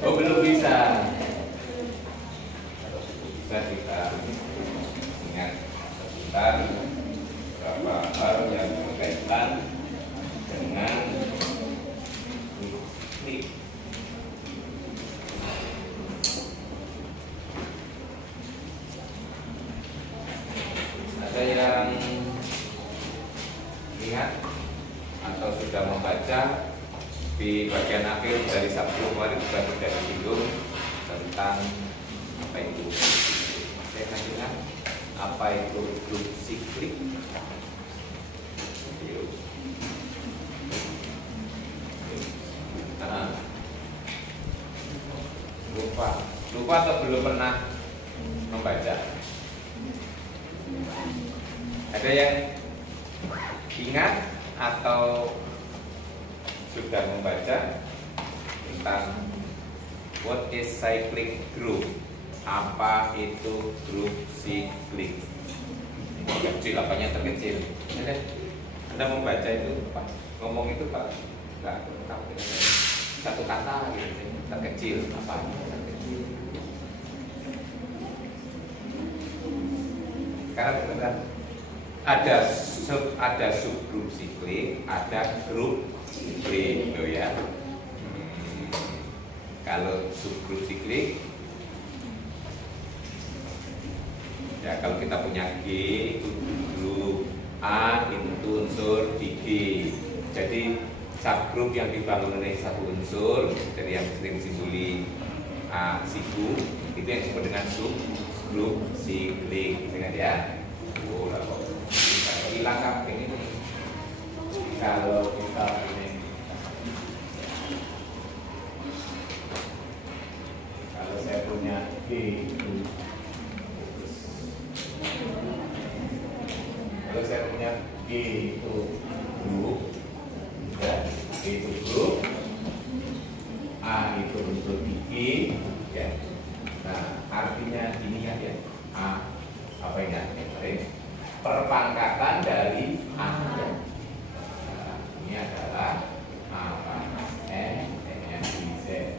Oh, belum bisa. Bisa kita ingat sebentar beberapa hal yang berkaitan dengan klik. Ada yang ingat atau sudah membaca di bagian akhir dari Sabtu kemarin juga sudah disinggung tentang apa itu? Saya kasih ingat apa itu grup siklik? Lupa atau belum pernah membaca? Ada yang ingat atau sudah membaca tentang what is cyclic group? Apa itu grup siklik? Kecil, apanya terkecil? Anda membaca itu, Pak? Ngomong itu, Pak? Enggak tahu. Satu kata gitu, terkecil. Apa? Terkecil. Sekarang benar. Ada subgrup siklik, ada grup siklik, loh ya. Kalau subgrup siklik, ya kalau kita punya G itu grup A itu unsur di G. Jadi subgrup yang dibangun oleh satu unsur dari yang sering simboli A siku itu yang disebut dengan subgrup siklik. Ingat ya. Oh, lah kok hilang kabeh ini. Kalau kita ini, kalau saya punya G itu, kalau saya punya G itu grup, ya, G itu grup, A itu unsur G, ya. Nah, artinya ini ya, A apa ini? Perpangkatan dari A. Nah, ini adalah apa? N-nya Z.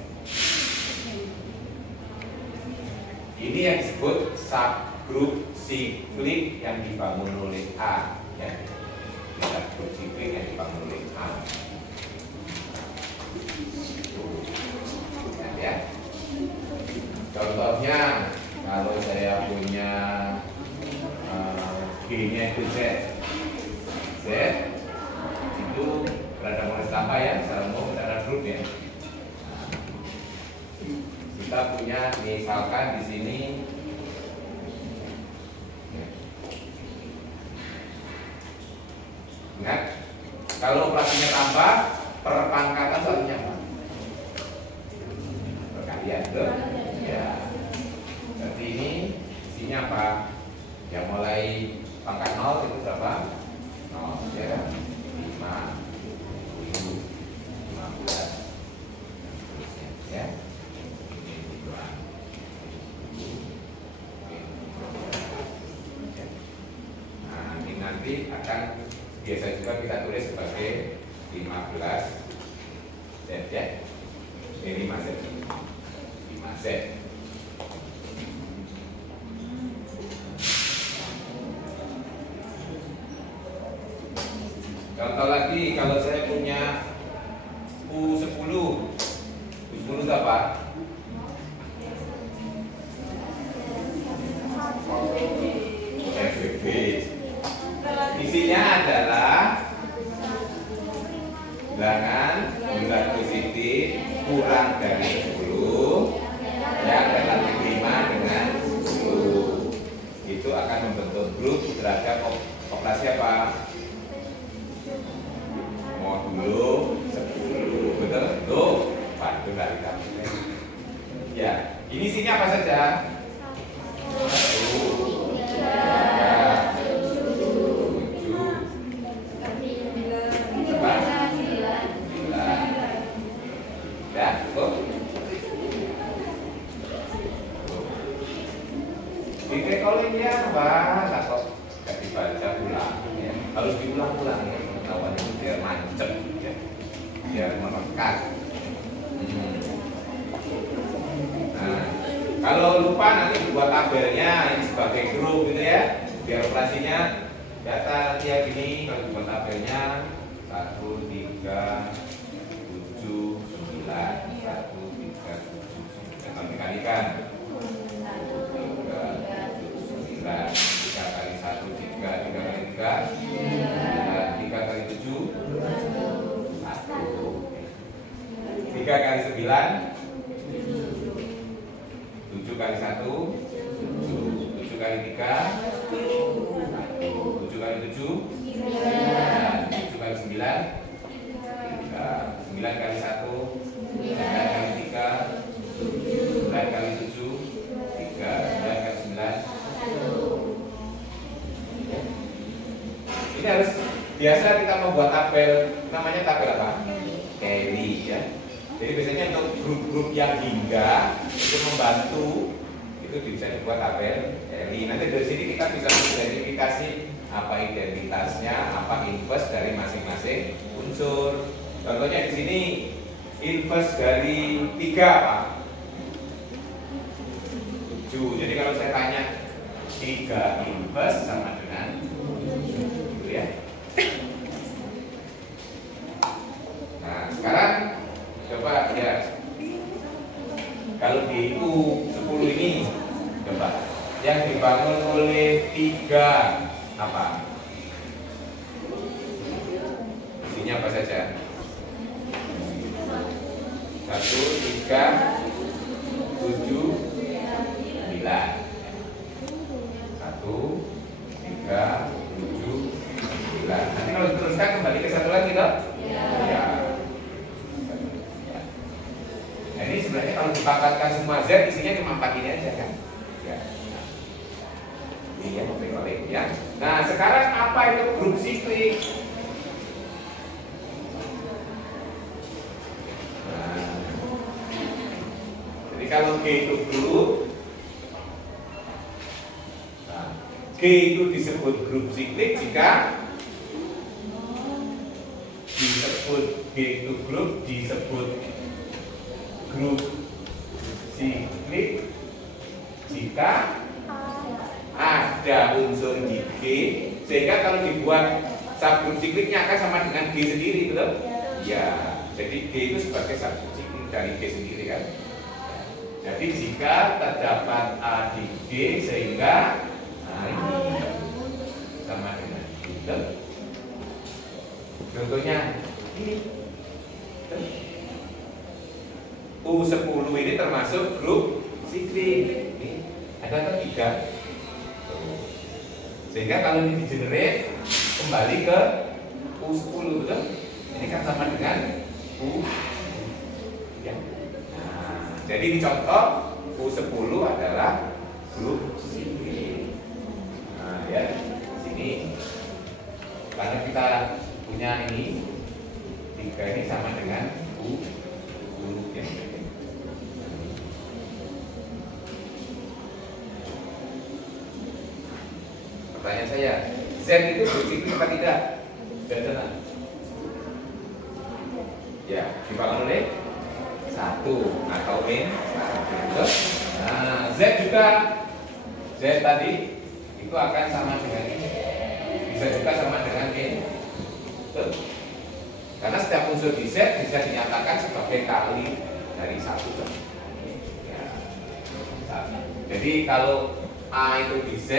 Ini yang disebut subgrup siklik yang dibangun oleh A. Ya. Subgrup siklik yang dibangun oleh A. Nah, ya. Contohnya, kalau saya punya G-nya itu Z. Z itu berada mulai tambah ya, secara umum kita ada grup ya. Kita punya misalkan di sini ingat, kalau operasinya tambah, perpangkatan satunya apa? Perkalian, betul? Ya. Seperti ini isinya apa? Yang mulai pangkat 0 itu berapa? 0 ya kan? 5, 10, 15 terusnya ya. Nah, ini nanti akan biasa juga kita tulis sebagai 15 Z ya. Ini 5 Z. 5 Z. Contoh lagi, kalau saya punya U10 itu apa? FBB. Isinya adalah bilangan bulat positif kurang dari 10 yang relatif 5 dengan 10. Itu akan membentuk grup terhadap operasi apa? Modulo 10, betul? Tuh, bantu dari kamu. Ya, ini isinya apa saja? 1, 3, 7, 9. Ya, cukup. Di recalling ya, Mbak, kok gak dibaca ulang ya. Harus diulang-ulang ya. Pengetahuan itu biar mancep ya, biar merekat. Kalau lupa nanti buat tabelnya ini sebagai grup gitu ya. Biar operasinya data nanti ya gini. Kalau buat tabelnya 1, 3, 7, 9, 1, 3, 7, 9. Kalau dikalikan 3 kali 1, 3 kali 3, 3 kali 7, 1. 3 kali 9, 7 kali 1, 7 kali 3, 7 kali 7, 7 kali 9, 9 kali 1, 9 kali 3, 9 kali 7, 3, 9 kali 9. Ini harus biasa kita membuat tabel, namanya tabel apa? Carry ya. Jadi biasanya untuk grup-grup yang hingga itu membantu itu bisa dibuat tabel carry. Nanti dari sini kita bisa mengidentifikasi apa identitasnya, apa inverse dari masing-masing unsur. Contohnya di sini inverse dari 3 apa? 7. Jadi kalau saya tanya 3 inverse sama dengan 7 ya. Nah, sekarang coba ya. Kalau di U10 ini coba yang dibangun oleh 3 apa? Isinya apa saja? 1, 3, 7, 9. 1, 3, 7, 9. Nanti kalau diteruskan kembali ke satu lagi toh? Ya. Nah, ini sebenarnya kalau dipangkatkan semua Z isinya cuma 4 ini aja kan? Ya. Ini ya balik ya. Nah, sekarang apa itu grup siklik? Nah, jadi kalau G itu grup, nah, G itu disebut grup siklik jika disebut G itu grup disebut grup siklik jika ada unsur di G, sehingga kalau dibuat subgrup sikliknya akan sama dengan G sendiri, betul? Ya, jadi G itu sebagai subgrup siklik dari G sendiri kan. Jadi jika terdapat A di G sehingga ini sama dengan G, betul? Contohnya ini U10 ini termasuk grup siklik. Ini ada 3. Sehingga kalau ini di-generate kembali ke U10, betul? Ini kan sama dengan U ya. Nah, jadi di contoh U10 adalah grup siklik. Nah, ya, sini karena kita punya ini 3 ini sama dengan U10 ya. Pertanyaan saya, Z itu grup siklik apa tidak? Tidak. Ya, dibangun oleh 1 atau min 1. Nah, Z juga, Z tadi itu akan sama dengan ini. Bisa juga sama dengan min. Betul. Karena setiap unsur di Z bisa dinyatakan sebagai kali dari 1. Ya. Jadi kalau A itu di Z,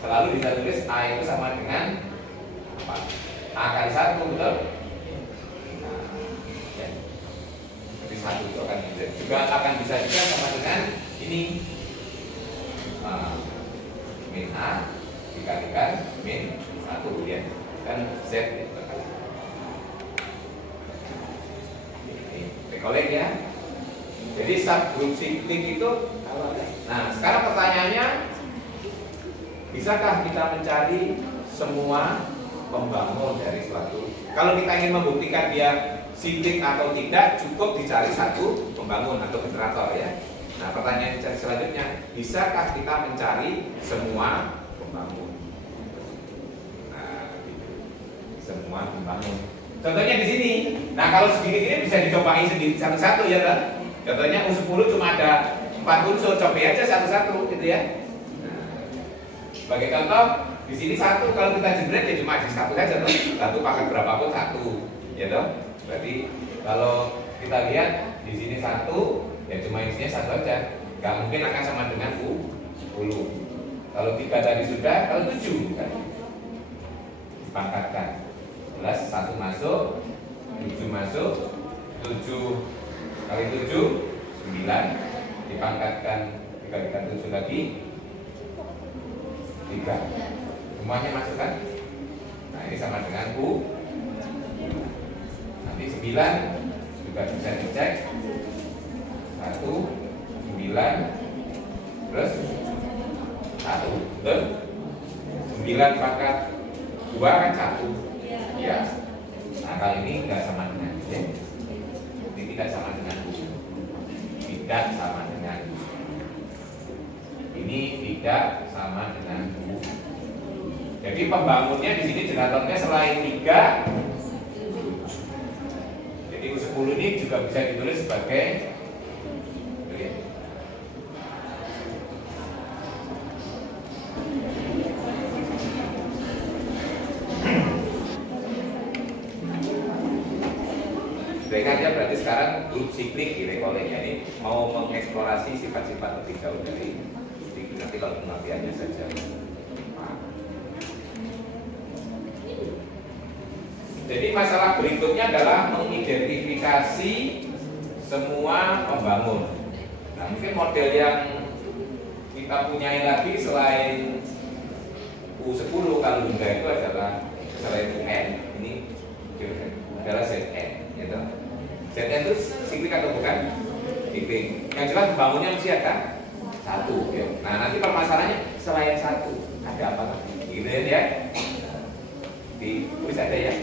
selalu kita tulis A itu sama dengan apa? A kali 1, betul? Nah, ya. Jadi 1 itu akan bisa juga sama dengan ini min A dikalikan min 1 ya. Kan Z itu kali. Ini rekolek ya. Jadi subgrup siklik itu kalau ada. Nah, sekarang pertanyaannya, bisakah kita mencari semua pembangun dari suatu? Kalau kita ingin membuktikan dia siklik atau tidak, cukup dicari satu pembangun atau generator ya. Nah, pertanyaan selanjutnya, bisakah kita mencari semua pembangun? Nah, semua pembangun. Contohnya di sini. Nah, kalau sedikit ini bisa dicobain sendiri satu-satu ya kan? Contohnya U10 cuma ada 4 unsur, coba aja satu-satu gitu ya. Nah, sebagai contoh, di sini 1 kalau kita jebret ya cuma di 1 saja tuh. 1 pangkat berapapun 1, ya toh. Berarti kalau kita lihat di sini 1 ya cuma isinya 1 aja. Gak mungkin akan sama dengan 10. Kalau 3 tadi sudah, kalau 7 kan dipangkatkan. 11 1 masuk, 7 masuk, 7 kali 7 9 dipangkatkan 3 kali 7 lagi 3. Semuanya masuk kan? Nah ini sama dengan U. Nanti 9 juga bisa dicek. 1 9 terus 1 betul? 9 pangkat 2 kan 1. Ya. Nah kali ini tidak sama dengan ya. Ini tidak sama dengan U. Tidak sama dengan U. Ini tidak sama dengan U. Jadi pembangunnya di sini generatornya selain 3, jadi U10 ini juga bisa ditulis sebagai Rekannya berarti sekarang grup siklik di Rekole. Ini mau mengeksplorasi sifat-sifat lebih jauh dari siklik, nanti kalau pengertiannya saja. Jadi masalah berikutnya adalah mengidentifikasi semua pembangun. Nah mungkin model yang kita punyai lagi selain U10 kalau Bunda itu adalah selain UN ini adalah ZN. Gitu. ZN itu siklik atau bukan? Siklik. Yang jelas pembangunnya mesti ada 1. Ya. Nah nanti permasalahannya selain 1 ada apa lagi? Gitu ya? Ditulis ada ya.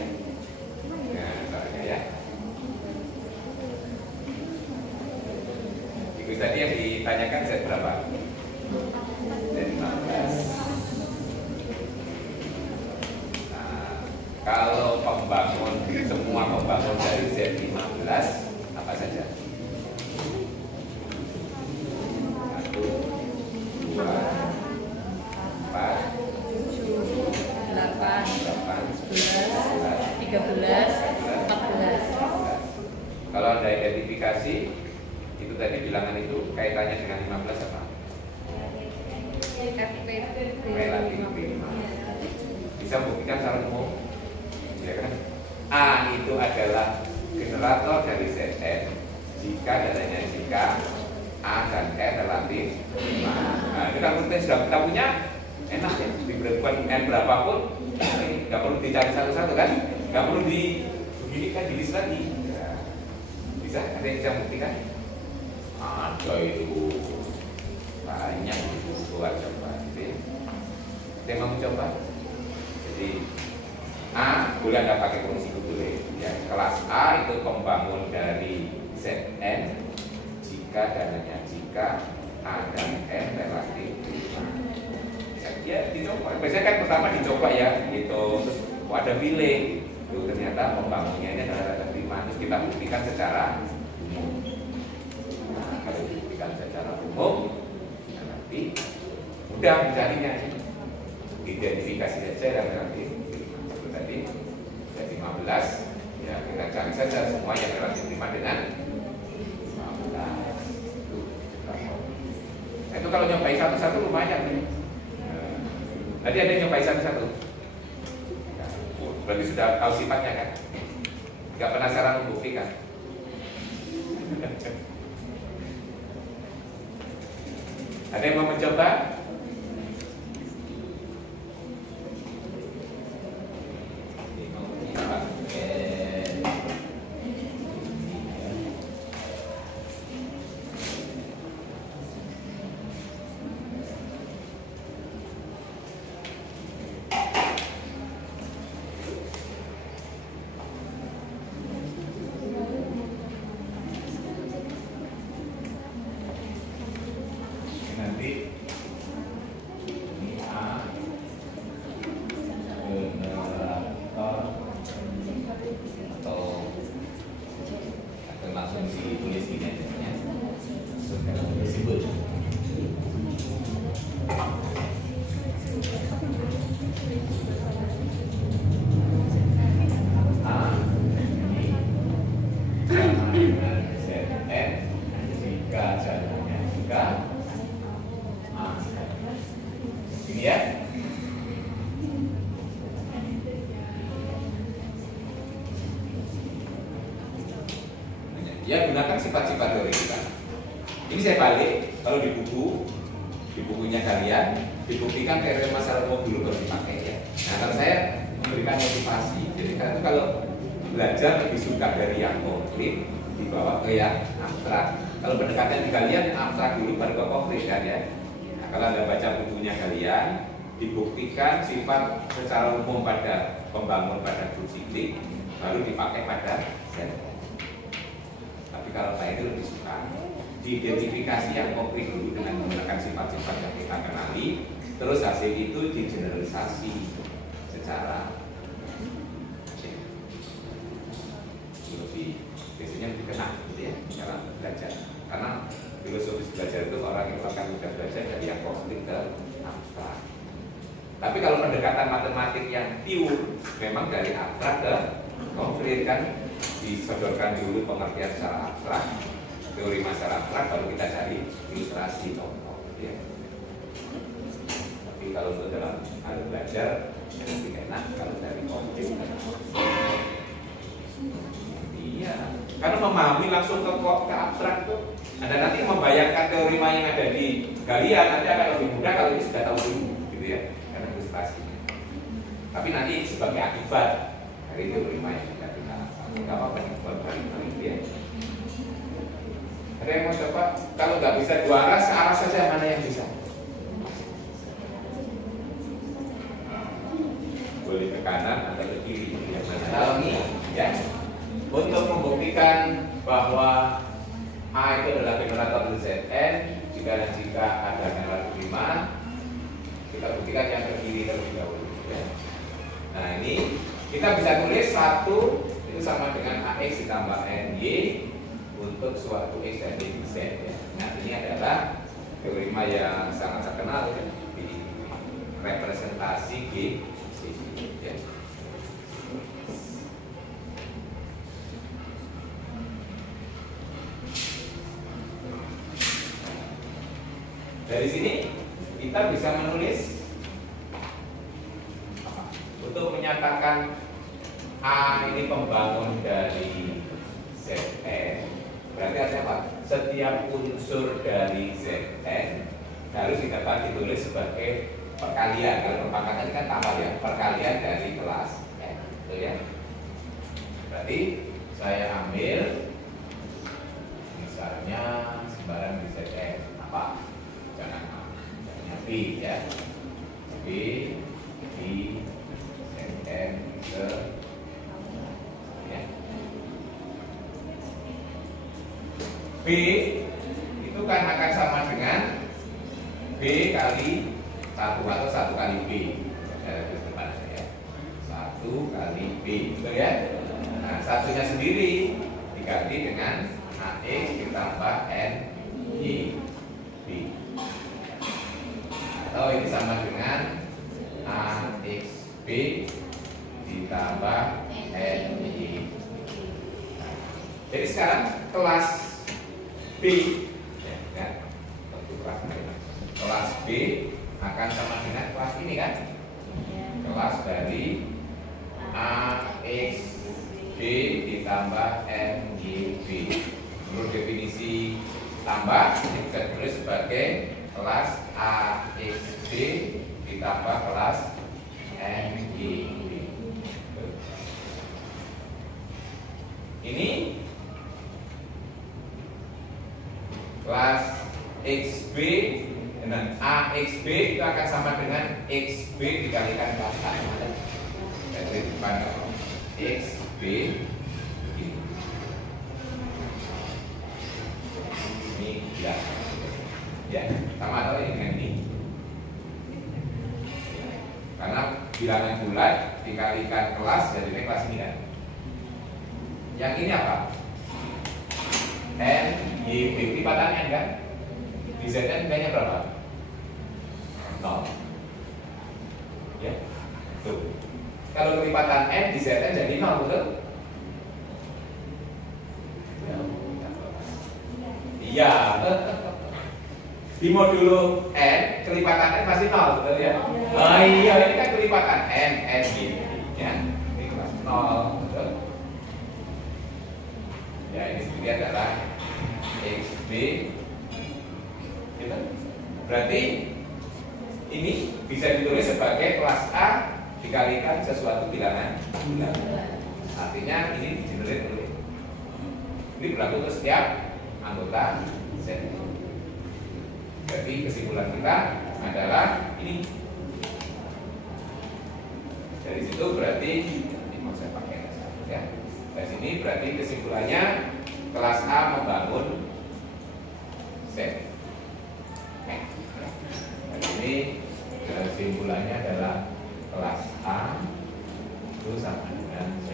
Nah caranya ya. Ditulis tadi yang ditanyakan Z berapa? Z15. Kalau pembangun, semua pembangun dari Z15 apa saja? 1, 2, 4, 8, 11, 13, 14. Kalau ada identifikasi, itu tadi bilangan itu kaitannya dengan 15 apa? Relatif. Bisa buktikan secara umum? Ya kan? A itu adalah generator dari ZN jika A dan N relatif 5. Nah itu kan rutin sudah kita punya, enak ya, diberlakukan N berapapun nggak perlu dicari satu-satu kan, nggak perlu begini kan, di list lagi ya. Bisa, ada yang bisa buktikan? Ada itu banyak itu, buat coba gitu ya. Ada yang mau mencoba? Jadi A boleh Anda pakai fungsi boleh ya. Kelas A itu pembangun dari ZN jika A dan N relatif 5. Ya dicoba. Biasanya kan pertama dicoba ya gitu. Terus ada pilih. Tuh, ternyata pembangunnya ini adalah relatif 5. Terus kita buktikan secara umum. Nah, kalau dibuktikan secara umum ya nanti mudah mencarinya. Identifikasi saja dan relatif tadi jadi 15 ya kita cari saja semua yang relatif 5 dengan 15. Itu kalau nyobain satu-satu lumayan nih. Tadi ada yang nyobain satu-satu. Berarti sudah tahu sifatnya kan? Gak penasaran membuktikan? Ada yang mau mencoba? sifat-sifat teori kita. Ini saya balik, kalau di bukunya kalian dibuktikan teorema Salomon dulu baru dipakai ya. Nah, kalau saya memberikan motivasi, jadi kan kalau belajar lebih suka dari yang konkret dibawa ke yang abstrak. Kalau pendekatan di kalian yang abstrak dulu baru ke konkret kan ya. Nah, kalau Anda baca bukunya kalian dibuktikan sifat secara umum pada pembangun pada grup siklik baru dipakai pada ZN. Tapi kalau saya itu lebih suka diidentifikasi yang konkret dulu dengan menggunakan sifat-sifat yang kita kenali, terus hasil itu digeneralisasi secara lebih biasanya lebih kena gitu ya cara belajar. Karena filosofis belajar itu orang yang akan mudah belajar dari yang konkret ke abstrak. Tapi kalau pendekatan matematik yang pure memang dari abstrak ke konkret kan disodorkan dulu pengertian secara abstrak, teori masalah abstrak, baru kita cari ilustrasi contoh ya. Tapi kalau untuk dalam hal belajar yang lebih enak kalau dari konkret. Iya, karena memahami langsung ke abstrak tuh. Anda nanti membayangkan teorema yang ada di kalian nanti akan lebih mudah kalau ini sudah tahu dulu, gitu ya, karena ilustrasinya. Tapi nanti sebagai akibat dari teorema yang sudah kita nggak apa-apa itu ya. Ada yang mau coba? Kalau nggak bisa dua arah, searah saja mana yang bisa? Boleh ke kanan atau ke kiri, yang mana? Kalau ini, ya. Untuk membuktikan bahwa A itu adalah generator dari Zn, jika dan jika ada generator 5, kita buktikan yang ke kiri terlebih dahulu. Ya. Nah ini kita bisa tulis 1 itu sama dengan AX ditambah NY untuk suatu X dan Y Z. Ya. Nah ini adalah teorema yang sangat terkenal ya, di representasi G. Ya. Dari sini kita bisa menulis untuk menyatakan A ini pembangun dari Zn. Berarti artinya apa? Setiap unsur dari Zn harus kita ditulis sebagai perkalian. Kalau perpangkatan kan tambah ya, perkalian dari kelas N. Betul ya? Berarti saya ambil misalnya sembarang di Zn apa? Jangan A, jangan B ya. B di Zn ke ya. B itu kan akan sama dengan B kali 1 atau 1 kali B. Ya. 1 kali B, betul ya? Nah, satunya sendiri diganti dengan AX ditambah NY B. Atau ini sama dengan AXB ditambah NY. Jadi sekarang kelas B ya, kelas B akan sama dengan kelas ini kan? Kelas dari AXB ditambah NYB. Menurut definisi tambah ini bisa ditulis sebagai kelas AXB ditambah kelas NYB. Ini kelas XB dengan AXB itu akan sama dengan XB dikalikan kelas A. Jadi depan XB ini ya sama atau ini dengan ini. Karena bilangan bulat dikalikan kelas jadi kelas ini kan. Yang ini apa? N, Y, B, kelipatan N kan? Di Zn nilainya berapa? 0. Ya, tuh. Kalau kelipatan N di Zn jadi 0, betul? Iya. Di modulo N, kelipatan N masih 0, betul ya? Oh iya, ini kan kelipatan N, N, Y. Ya, ini kelas 0, betul? Ya, ini sendiri adalah B gitu. Berarti ini bisa ditulis sebagai kelas A dikalikan sesuatu bilangan bulat. Artinya ini digenerate oleh ini berlaku untuk setiap anggota Z. Jadi kesimpulan kita adalah ini. Dari situ berarti ini mau saya pakai ya. Dari sini berarti kesimpulannya kelas A membangun Z. Dari ini kesimpulannya adalah kelas A itu sama dengan Z.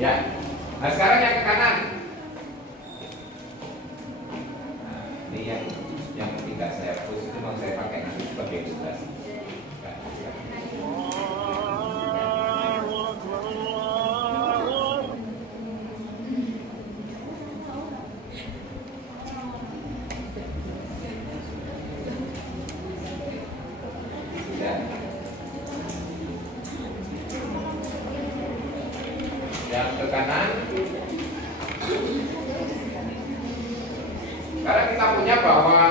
Ya. Nah sekarang yang ke kanan. Nah, ini yang tidak saya hapus itu mau saya pakai nanti sebagai ilustrasi. Yang ke kanan. Karena kita punya bahwa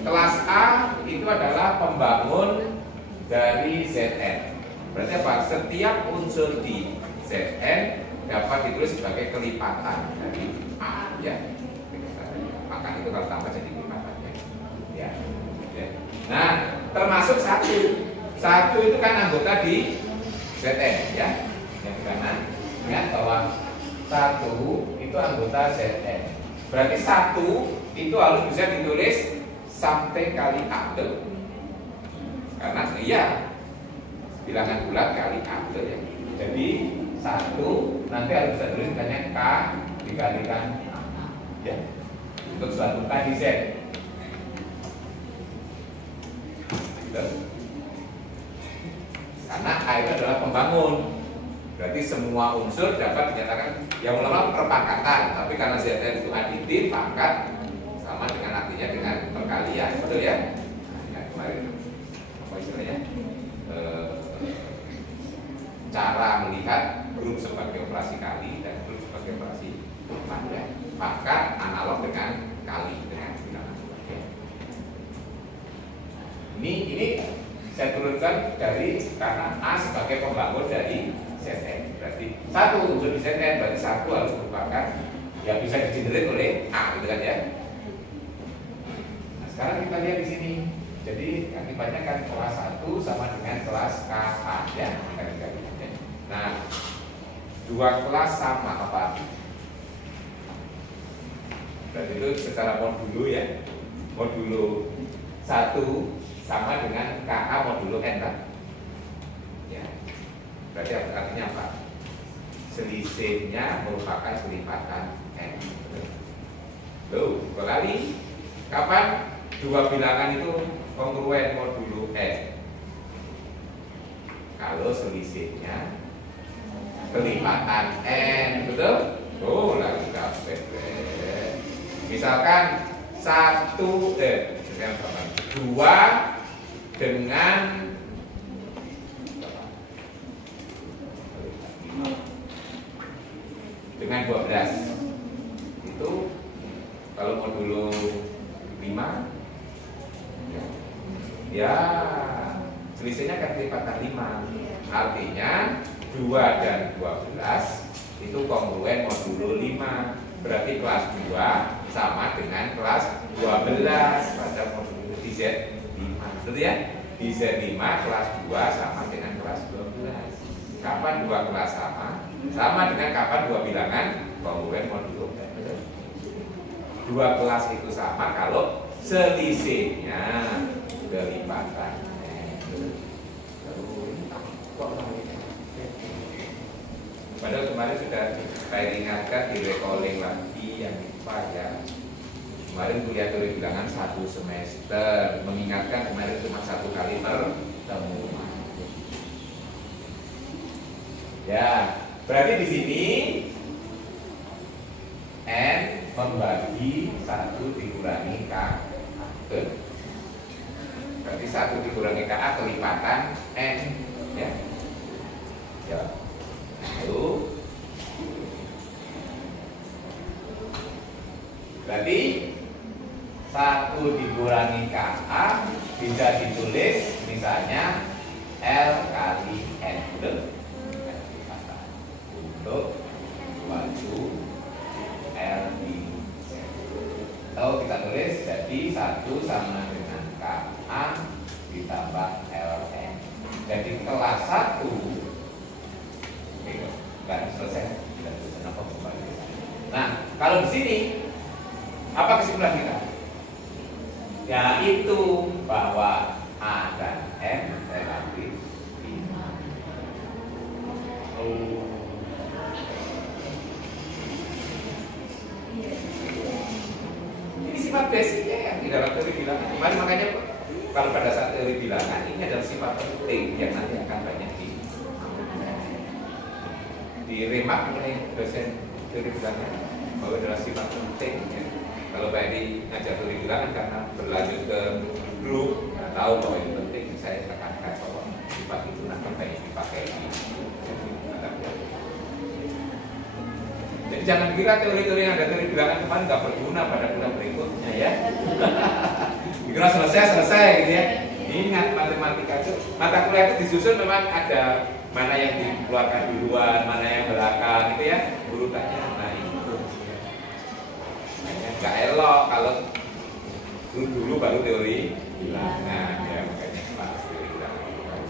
kelas A itu adalah pembangun dari Zn. Berarti apa? Setiap unsur di Zn dapat ditulis sebagai kelipatan dari A ya. Maka itu kalau tambah jadi kelipatannya. Ya. Nah, termasuk satu. Satu itu kan anggota di Zn ya. Yang kanan. Ingat bahwa satu itu anggota Zn. Berarti satu itu harus bisa ditulis sampai kali akte. Karena iya bilangan bulat kali akte ya. Jadi satu nanti harus bisa tulis banyak K dikalikan ya. Untuk suatu K di Z. Karena A itu adalah pembangun. Berarti semua unsur dapat dinyatakan yang ulama perpangkatan, tapi karena Zn itu aditif, pangkat sama dengan artinya dengan perkalian, betul ya? Nah, kemarin apa istilahnya? Cara melihat grup sebagai operasi kali dan grup sebagai operasi pangkat. Pangkat analog dengan kali dengan bilangan. Ini saya turunkan dari karena A sebagai pembangun dari Zn. Berarti satu unsur di Zn berarti satu harus merupakan yang bisa digenerate oleh A, gitu kan ya. Nah, sekarang kita lihat di sini. Jadi akibatnya kan kelas 1 sama dengan kelas KA ya. Nah, dua kelas sama apa? Berarti itu secara modulo ya. Modulo 1 sama dengan KA modulo N kan? Ya. Berarti artinya apa? Selisihnya merupakan kelipatan N. Loh, kali kapan dua bilangan itu kongruen modulo N? Kalau selisihnya kelipatan N, betul? Oh, lagi dapat. Misalkan 2 dengan dengan 12 itu kalau modulo 5 ya selisihnya kan kelipatan 5, artinya 2 dan 12 itu kongruen modulo 5, berarti kelas 2 sama dengan kelas 12 pada modulo di Z5, betul ya? Di Z5 kelas 2 sama dengan kelas 12. Kapan dua kelas sama? Sama dengan kapan dua bilangan kongruen modulo. Dua kelas itu sama kalau selisihnya kelipatan. Padahal kemarin sudah saya ingatkan di recalling lagi yang lupa ya. Kemarin kuliah teori bilangan 1 semester, mengingatkan kemarin cuma 1 kali pertemuan. Ya, berarti di sini N membagi 1 dikurangi K. Berarti 1 dikurangi KA kelipatan N ya. Ya. Lalu Berarti 1 dikurangi KA bisa ditulis misalnya L kali N. Untuk suatu L di Z. Atau kita tulis jadi 1 sama dengan KA ditambah LN. Jadi kelas 1 kan selesai. Nah, kalau di sini apa kesimpulan kita? Yaitu bahwa A dan M relatif prima. Ini sifat basicnya ya di dalam teori bilangan. Kemarin makanya kalau pada saat teori bilangan ini adalah sifat penting yang nanti akan banyak di remark oleh dosen teori bilangan bahwa adalah sifat penting ya. Kalau Pak Edi ngajar teori bilangan karena berlanjut ke grup, nggak tahu bahwa yang penting saya tekankan bahwa sifat itu nanti baik dipakai di. Jadi jangan kira teori-teori yang ada teori bilangan kemarin nggak berguna pada bulan berikutnya ya. Dikira selesai gitu ya. Ingat matematika itu mata kuliah itu disusun memang ada mana yang dikeluarkan duluan, mana yang belakang gitu ya urutannya. Nah itu nggak elok kalau dulu baru teori bilangan ya, makanya pas teori bilangan.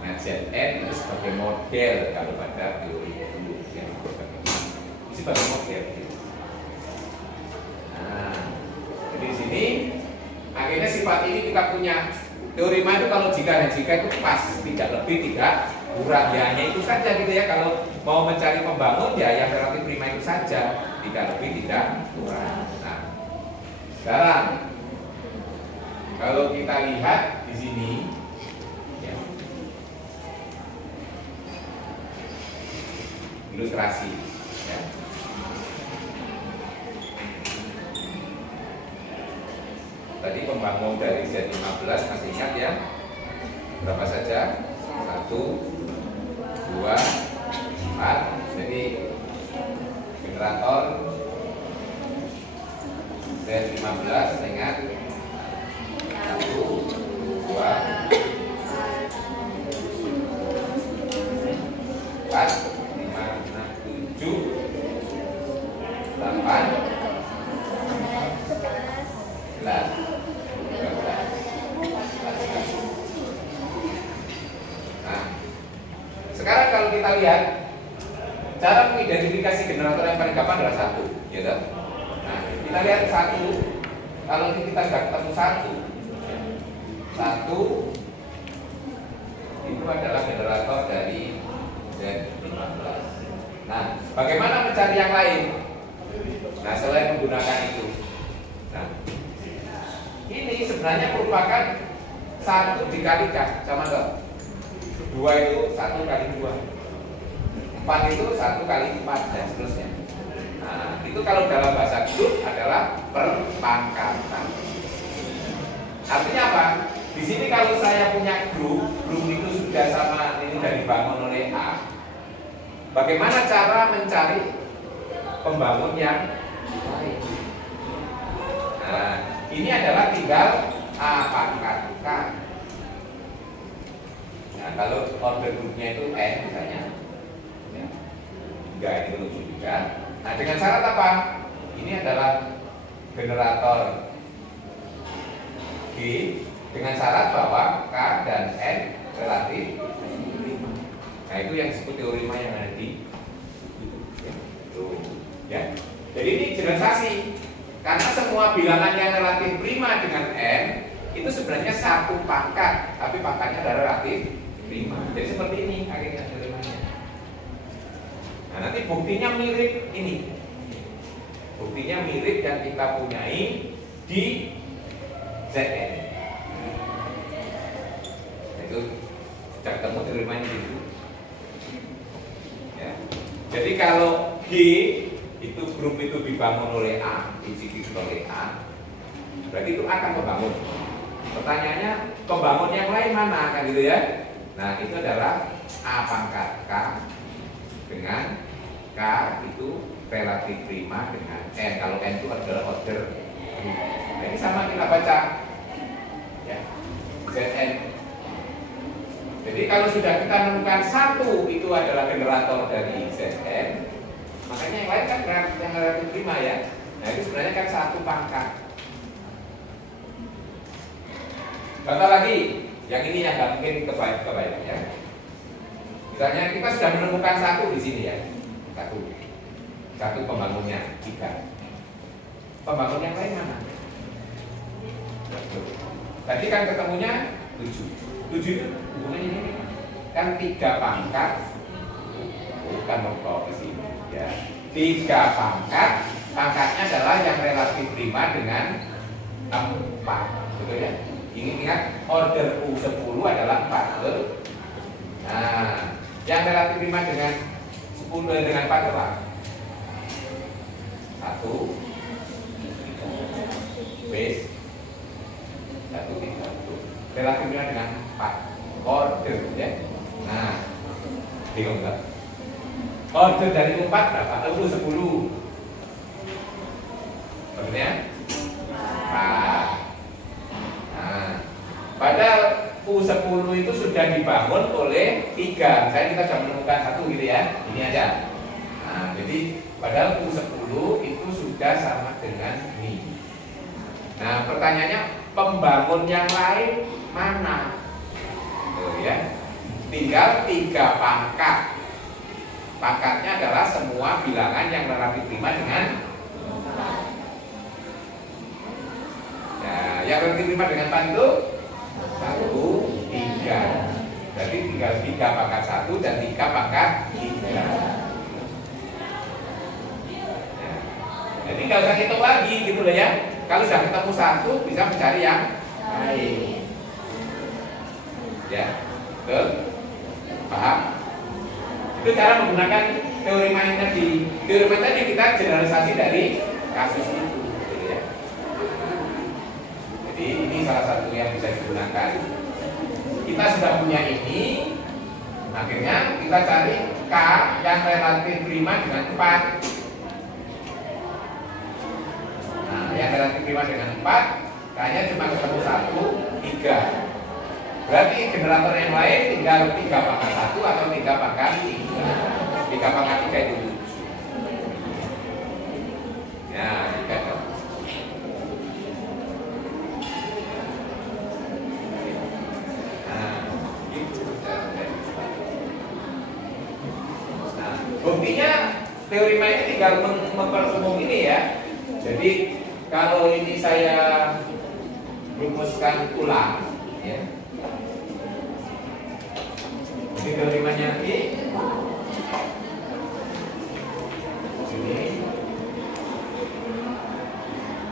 Nah ZN itu sebagai model kalau pada teori dulu ya, sebagai model. Nah jadi di sini akhirnya sifat ini kita punya teorema itu kalau jika dan jika itu pas, tidak lebih tidak kurang ya, hanya itu saja gitu ya. Kalau mau mencari pembangun ya yang relatif prima itu saja, tidak lebih tidak kurang. Nah sekarang kalau kita lihat di sini ya, ilustrasi ya. Tadi pembangun dari Z15 masih ingat ya? Berapa saja? 1, 2, 4. Jadi generator Z15 ingat 1, 2, 4, 5, 6, 7, 8, 9. Sekarang kalau kita lihat cara mengidentifikasi generator yang paling gampang adalah 1, ya kan? Nah, kita lihat 1. Kalau kita sudah ketemu 1 itu adalah generator dari Z15. Nah, bagaimana mencari yang lain? Nah, selain menggunakan itu, nah, ini sebenarnya merupakan 1 dikalikan, sama enggak? 2 itu 1 kali 2, 4 itu 1 kali 4 dan seterusnya. Nah, itu kalau dalam bahasa grup adalah perpangkatan. Artinya apa? Di sini kalau saya punya grup itu sudah sama, ini sudah dibangun oleh A. Bagaimana cara mencari pembangun yang lain? Nah, ini adalah tinggal A pangkat K. Nah, kalau order grupnya itu N misalnya, ya, 3 ini menuju 3. Nah, dengan syarat apa? Ini adalah generator G dengan syarat bahwa K dan N relatif prima. Nah, itu yang disebut teorema yang ada di itu, ya. Jadi ini generalisasi karena semua bilangan yang relatif prima dengan N itu sebenarnya 1 pangkat, tapi pangkatnya adalah relatif prima. Jadi seperti ini akhirnya teoremanya. Nah, nanti buktinya mirip ini. Buktinya mirip yang kita punyai di Zn. Itu sudah ketemu teoremanya gitu. Ya. Jadi kalau G itu grup itu dibangun oleh A, diisi oleh A, berarti itu akan membangun. Pertanyaannya, pembangun yang lain mana kan gitu ya? Nah, itu adalah A pangkat K dengan K itu relatif prima dengan N. Kalau N itu adalah order. Nah, ini sama kita baca ya, Zn. Jadi kalau sudah kita menemukan satu itu adalah generator dari Zn, makanya yang lain kan yang relatif prima ya. Nah itu sebenarnya kan satu pangkat. Contoh lagi, yang ini yang nggak mungkin kebayang ya. Misalnya kita sudah menemukan satu di sini ya, satu pembangunnya 3. Pembangun yang lain mana? Tadi kan ketemunya 7 itu hubungannya ini kan 3 pangkat, bukan membawa ke sini ya. 3 pangkat, pangkatnya adalah yang relatif prima dengan 4, betul ya? Ingat order U10 adalah 4, betul? Nah, yang relatif prima dengan 10 dengan 4 apa? 1 base 1 3 relatif prima dengan 4 order ya. Nah, bingung nggak? Order dari 4 berapa? U10 sebenarnya 4. Nah, padahal U10 itu sudah dibangun oleh 3. Misalnya kita sudah menemukan 1 gitu ya. Ini aja. Nah, jadi padahal U10 itu sudah sama dengan ini. Nah, pertanyaannya pembangun yang lain mana? Tuh ya. Tinggal 3 pangkat. Pangkatnya adalah semua bilangan yang relatif prima dengan 4. Nah, yang relatif prima dengan 4 itu 1, 3. Jadi tinggal 3 pangkat 1 dan 3 pangkat 3. Nah, jadi nggak usah hitung lagi gitu loh ya. Kalau sudah ketemu 1 bisa mencari yang lain. Ya, betul? Paham? Itu cara menggunakan teori main tadi. Teori main tadi kita generalisasi dari kasus itu, gitu ya. Jadi ini salah satu yang bisa digunakan. Kita sudah punya ini, akhirnya kita cari K yang relatif prima dengan 4. Nah, yang relatif prima dengan 4, K-nya cuma ketemu 1, 3. Berarti generator yang lain tinggal 3 pangkat 1 atau 3 pangkat 3. 3 pangkat 3 itu 7. Ya, 3 dong. Nah, itu. Nah, buktinya teori main tinggal memperumum ini ya. Jadi kalau ini saya rumuskan ulang ya. Jadi teori mainnya ini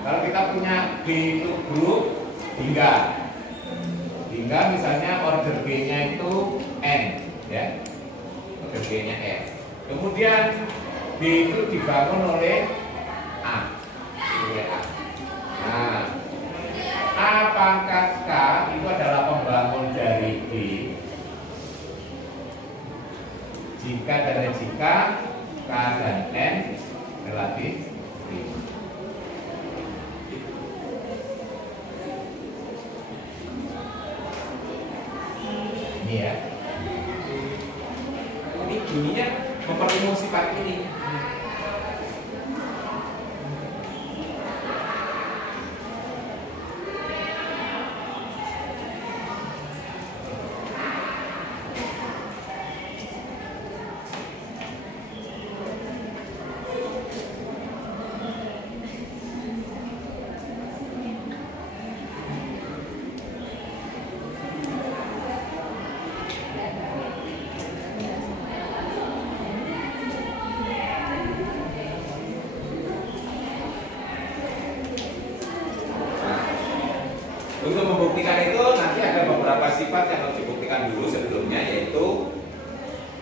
kalau kita punya B itu grup hingga misalnya order B-nya itu N ya. Order B-nya N. Kemudian B itu dibangun oleh A. Nah, A pangkat K itu adalah pembangun dari B. Jika K dan N relatif prima. Ini ya. Ini bunyinya memperumum sifat ini. Untuk membuktikan itu nanti ada beberapa sifat yang harus dibuktikan dulu sebelumnya, yaitu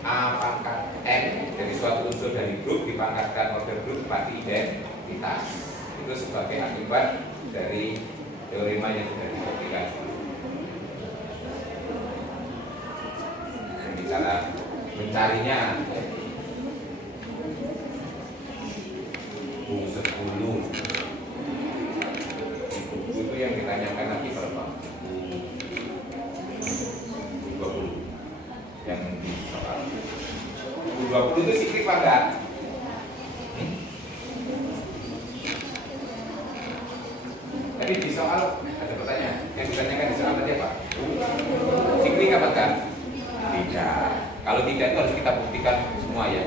A pangkat N dari suatu unsur dari grup dipangkatkan order grup pasti identitas. Itu sebagai akibat dari teorema yang sudah dibuktikan. Jadi cara mencarinya Tadi di soal ada pertanyaan. Yang ditanyakan di soal tadi apa? Siklik apa enggak? Tidak. Kalau tidak itu harus kita buktikan semua ya.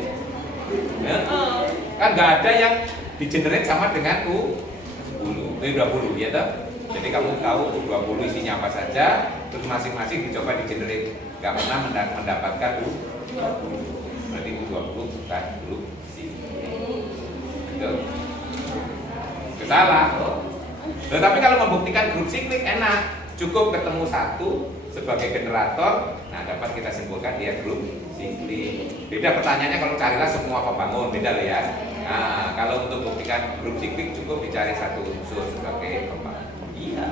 Kan nggak ada yang di-generate sama dengan U20, ya toh? Jadi kamu tahu U20 isinya apa saja, terus masing-masing dicoba di-generate. Nggak pernah mendapatkan U20. Berarti U20 bukan grup siklik. Betul? Salah. Tetapi kalau membuktikan grup siklik enak, cukup ketemu satu sebagai generator, nah dapat kita simpulkan dia grup siklik. Beda pertanyaannya kalau carilah semua pembangun, beda loh ya. Nah, kalau untuk buktikan grup siklik cukup dicari satu unsur sebagai pembangun. Iya.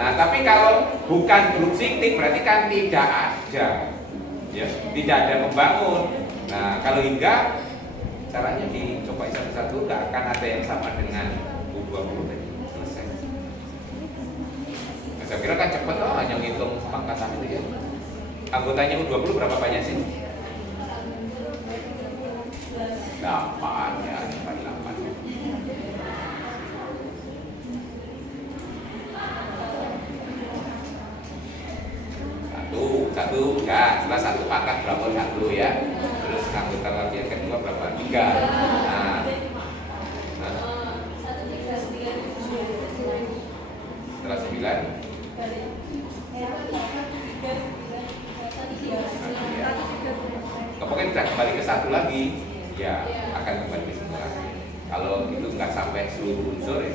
Nah, tapi kalau bukan grup siklik berarti kan tidak ada, ya, tidak ada pembangun. Nah, kalau hingga caranya dicoba satu-satu, nggak akan ada yang sama dengan U20 tadi. Selesai. Nah, saya kira kan cepat hanya ngitung pangkatan itu ya. Anggotanya U20 berapa banyak sih? 8 ya, 8. Satu enggak, setelah satu pangkat berapa satu ya. Terus anggota lagi yang kedua berapa? 3. Nah. Setelah 9 pokoknya kita kembali ke satu lagi, ya akan kembali ke satu lagi. Kalau itu nggak sampai seluruh unsur ya,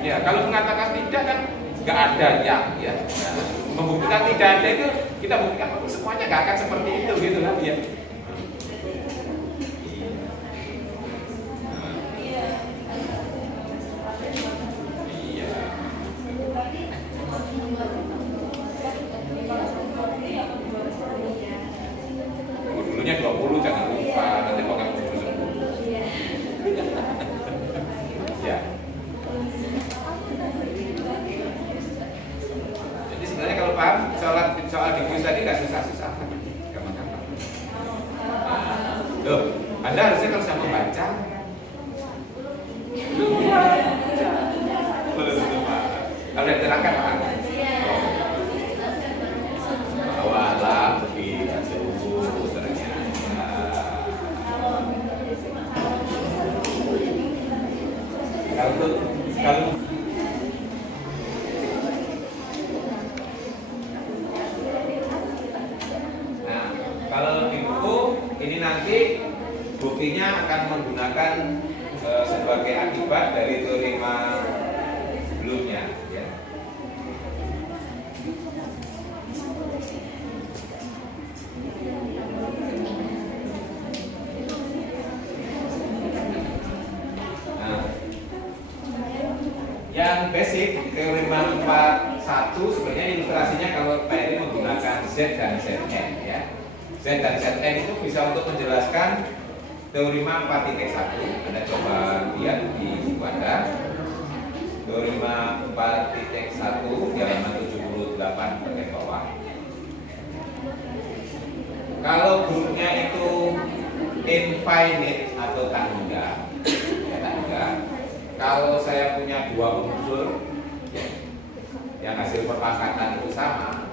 ya kalau mengatakan tidak kan nggak ada yang ya. Membuktikan tidak ada itu kita buktikan semuanya nggak akan seperti itu gitu kan ya. Dulunya 20 jangan lupa nanti pakai 10. Ya. Jadi sebenarnya kalau paham soal di kuis tadi nggak susah-susah, gampang-gampang. Loh, Anda harusnya kalau bisa membaca. Kalau diterangkan Pak. Awalah begitu ternyata. Kalau di buku ini nanti buktinya akan menggunakan sebagai akibat dari teorema sebelumnya ya. Nah, yang basic teorema 41 sebenarnya ilustrasinya kalau tadi menggunakan Z dan Zn ya. Z dan Zn itu bisa untuk menjelaskan teorema 4.1. Anda coba lihat di buku Anda. Teorema 4.1 di halaman 78 bagian bawah. Kalau grupnya itu infinite atau tak hingga, ya tak hingga. Kalau saya punya dua unsur ya, yang hasil perpangkatan itu sama,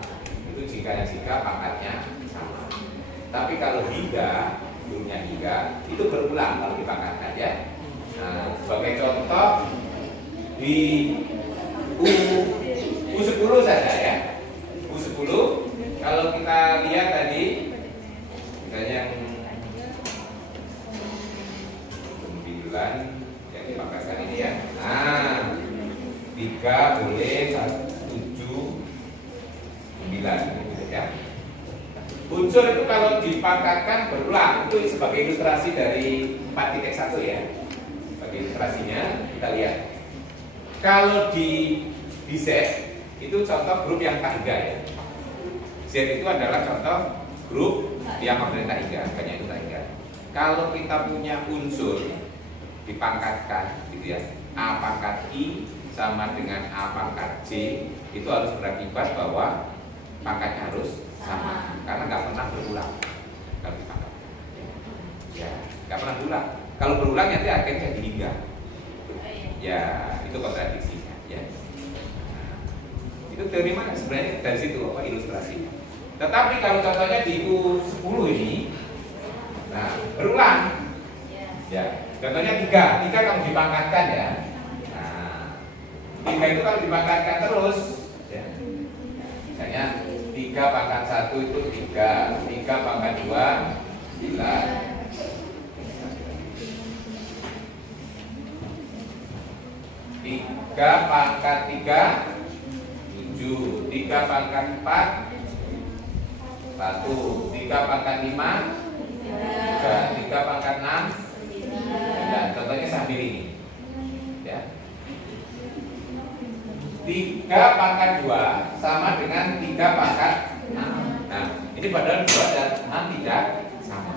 itu jika pangkatnya sama. Tapi kalau hingga, grupnya hingga, itu berulang kalau dipangkatkan ya. Nah, sebagai contoh di U10 saja ya. U10 kalau kita lihat tadi misalnya yang 9 yang dipangkatkan ini ya. Nah, 3 boleh 7 9 gitu ya. Unsur itu kalau dipangkatkan berulang, itu sebagai ilustrasi dari 4.1 ya. Sebagai ilustrasinya kita lihat. Kalau di Z itu contoh grup yang tak hingga ya. Z itu adalah contoh grup yang mempunyai tak hingga, banyak itu tak hingga. Kalau kita punya unsur dipangkatkan gitu ya, A pangkat I sama dengan A pangkat J, itu harus berakibat bahwa pangkatnya harus sama, karena nggak pernah berulang kalau dipangkatkan. pernah berulang. Kalau berulang nanti akhirnya jadi hingga. Ya, itu kontradiksinya. Ya. Nah, itu teori mana? Sebenarnya dari situ apa ilustrasinya. Tetapi kalau contohnya di U10 ini, nah berulang. Ya, contohnya 3 kamu dipangkatkan ya. Nah, 3 itu kalau dipangkatkan terus, ya. Misalnya 3 pangkat 1 itu 3 pangkat 2 9. 3 pangkat 3 7, 3 pangkat 4 1, 3 pangkat 5 3 pangkat 6 9. Contohnya sambil ini ya. 3 pangkat 2 sama dengan 3 pangkat 6. Nah, ini padahal 2 dan 6 tidak sama.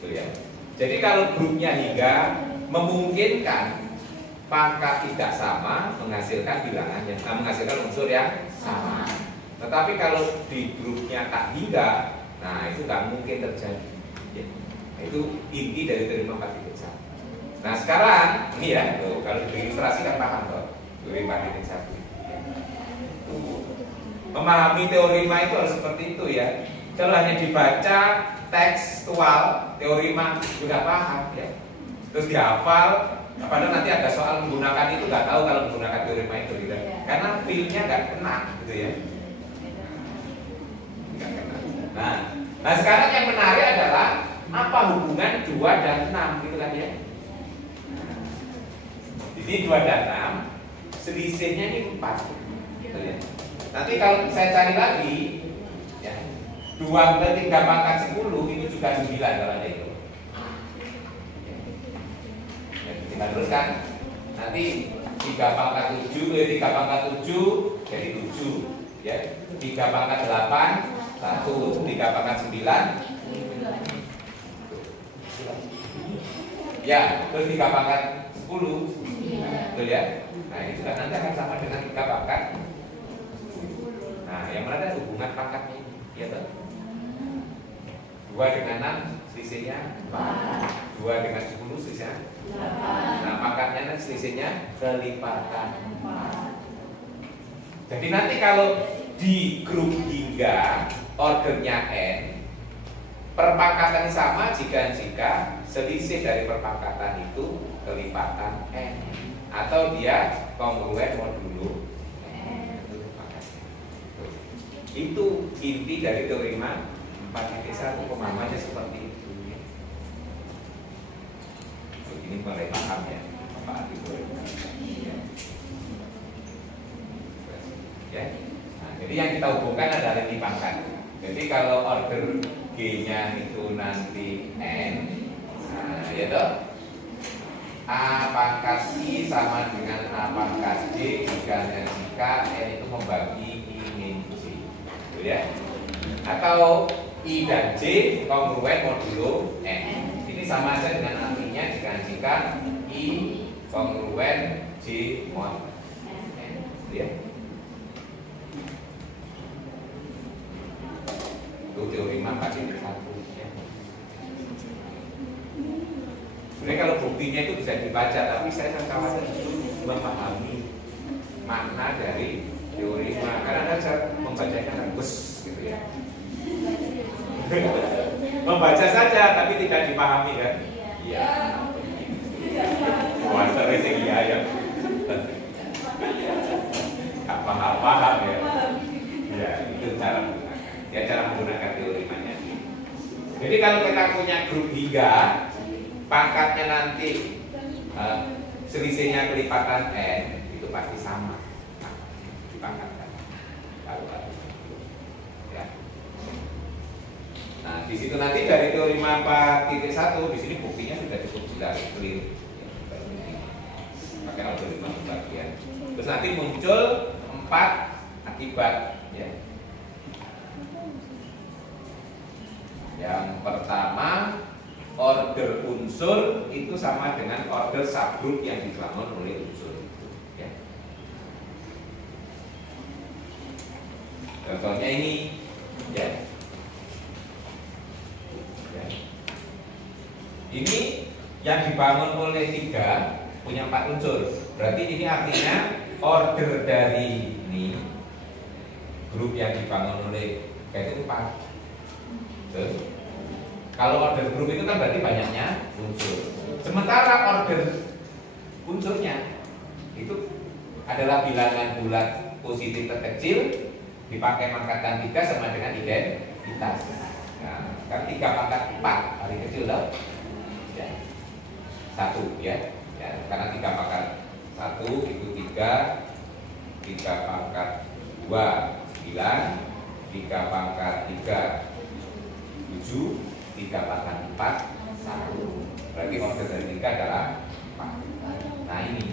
Tuh ya. Jadi kalau grupnya hingga memungkinkan pangkat tidak sama menghasilkan bilangan yang menghasilkan unsur yang sama. Tetapi kalau di grupnya tak hingga, nah itu nggak mungkin terjadi. Ya. Itu inti dari teori 4.1. Nah sekarang ini ya, tuh, kalau diilustrasi kan paham tuh teori 4.1. Ya. Memahami teorema itu harus seperti itu ya. Kalau hanya dibaca tekstual teorema juga paham ya. Terus dihafal. Padahal nanti ada soal menggunakan itu nggak tahu kalau menggunakan teorema itu gitu. Karena feel-nya nggak kena gitu ya. Nggak kena. Nah sekarang yang menarik adalah apa hubungan 2 dan 6 gitu kan ya. Jadi 2 dan 6 selisihnya ini 4 gitu ya. Nanti kalau saya cari lagi ya, 2 ke 3 pangkat 10 itu juga 9 kalau ada itu. Kita teruskan nanti 3 pangkat 7 jadi 7 ya. 3 pangkat 8 1, 3 pangkat 9 ya, terus 3 pangkat 10 betul ya. Nah itu juga nanti akan sama dengan 3 pangkat. Nah yang mana ada hubungan pangkatnya ini ya toh. 2 dengan 6 selisihnya 4, 2 dengan 10 selisihnya 8. Nah pangkatnya nanti selisihnya kelipatan 4. Jadi nanti kalau di grup hingga ordernya n, perpangkatan sama jika selisih dari perpangkatan itu kelipatan n, atau dia kongruen modulo n. Itu inti dari teorema 4.1. Pemahamannya seperti itu. Ini mulai paham ya apa arti teorema. Ya. Nah, jadi yang kita hubungkan adalah ini pangkat. Jadi kalau order G-nya itu nanti n, nah, ya toh, A pangkat I sama dengan A pangkat D jika n itu membagi I min C, gitu ya. Atau I dan J kongruen modulo n. Ini sama saja dengan artinya jika I kongruen J mod n, gitu ya. Itu teori 4.1 ya. Sebenarnya kalau buktinya itu bisa dibaca, tapi saya khawatir memahami makna dari teori karena cara membacanya kan bus gitu ya. Membaca saja tapi tidak dipahami kan? Iya. Master racing iya ya. Gak paham ya. Ya itu cara menggunakan teorimanya. Jadi kalau kita punya grup hingga, pangkatnya nanti selisihnya kelipatan n itu pasti sama. Nah, dipangkatkan. Ya. Nah, di situ nanti dari teorema 4.1 di sini buktinya sudah cukup jelas clear. Pakai algoritma pembagian. Terus nanti muncul 4 akibat ya. Yang pertama, order unsur itu sama dengan order subgroup yang dibangun oleh unsur itu. Ya. Contohnya ini, ya. Ya. Ini yang dibangun oleh 3 punya 4 unsur. Berarti ini artinya order dari ini grup yang dibangun oleh itu 4. Betul? Kalau order grup itu kan berarti banyaknya unsur. Sementara order unsurnya itu adalah bilangan bulat positif terkecil dipakai pangkatan 3 sama dengan identitas. Nah, kan 3 pangkat 4 paling kecil loh. Ya. 1 ya. Ya, karena 3 pangkat 1 itu 3 pangkat 2 9, 3 pangkat 3 7, 3 pangkat 4 1. Berarti order dari 3 adalah 4. Nah ini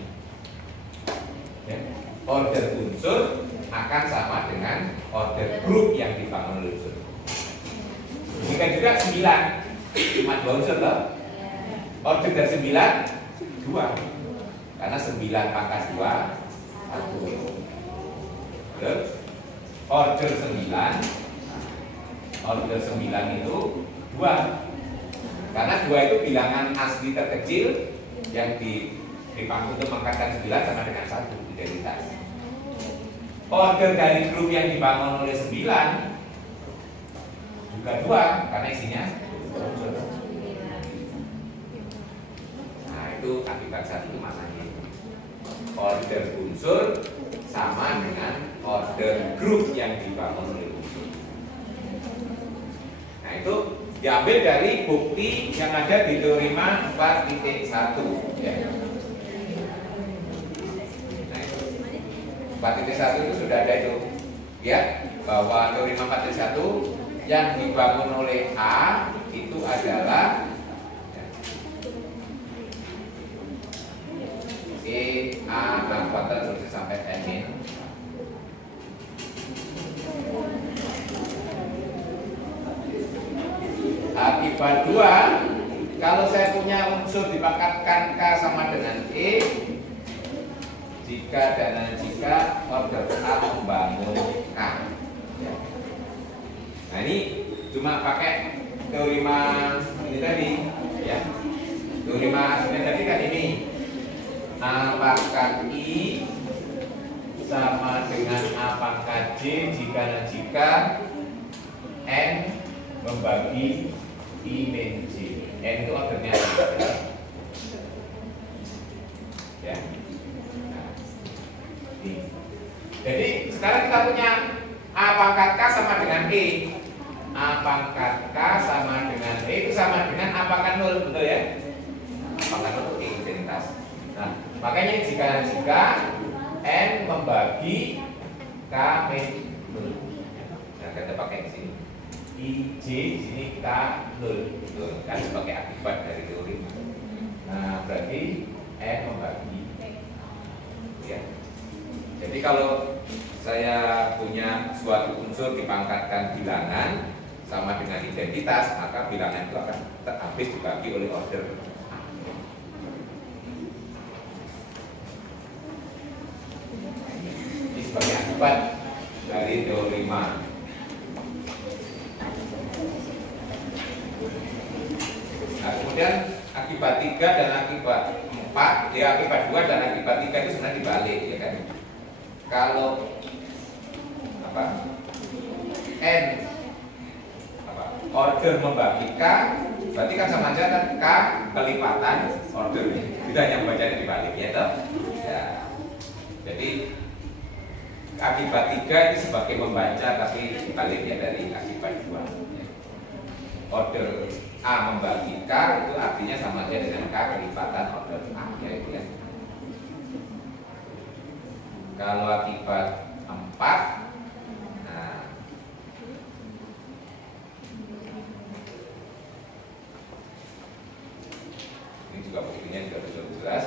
ya. Order unsur akan sama dengan order grup yang dibangun oleh unsur. Demikian juga 9 cuma 2 unsur loh. Order dari 9 2, karena 9 pangkat 2 1. Betul? Order 9 itu 2, karena 2 itu bilangan asli terkecil yang dipakai untuk mengangkatkan 9 sama dengan 1 identitas. Order dari grup yang dibangun oleh 9 juga 2, karena isinya unsur. Nah itu akibat 1 maknanya. Order unsur sama dengan order grup yang dibangun oleh unsur. Nah itu diambil dari bukti yang ada di teorema 4.1 ya. Nah itu 4.1 itu sudah ada itu ya, bahwa teorema 4.1 yang dibangun oleh A itu adalah A kuadrat terus sampai N. Akibat 2, kalau saya punya unsur dipangkatkan K sama dengan E, jika order A membangun K. Nah ini cuma pakai teorema ini tadi ya. Teorema aslinya tadi kan ini, A pangkat I sama dengan A pangkat J jika N membagi I min J. N itu ordernya ya. Nah, jadi sekarang kita punya A pangkat K sama dengan E. A pangkat K sama dengan E itu sama dengan A pangkat 0, betul ya? A pangkat 0 itu E identitas. Nah, makanya jika N membagi K min 0. Nah, kita pakai di sini. IJ di sini K 0. Betul, kan sebagai akibat dari teori. Nah, berarti N membagi ya. Jadi kalau saya punya suatu unsur dipangkatkan bilangan sama dengan identitas, maka bilangan itu akan habis dibagi oleh order. Ini sebagai akibat dari teorema. Nah, kemudian akibat 3 dan akibat 4, ya akibat 2 dan akibat 3 itu sebenarnya dibalik ya kan. Kalau N order membagi K, berarti kan sama aja kan K kelipatan ordernya. Kita hanya membacanya dibalik ya toh. Ya. Jadi akibat 3 itu sebagai membaca tapi sebaliknya dari akibat 2 ya. Order A membagi K itu artinya sama aja dengan K kelipatan order A ya itu ya. Kalau akibat 4, nah ini juga buktinya sudah betul jelas.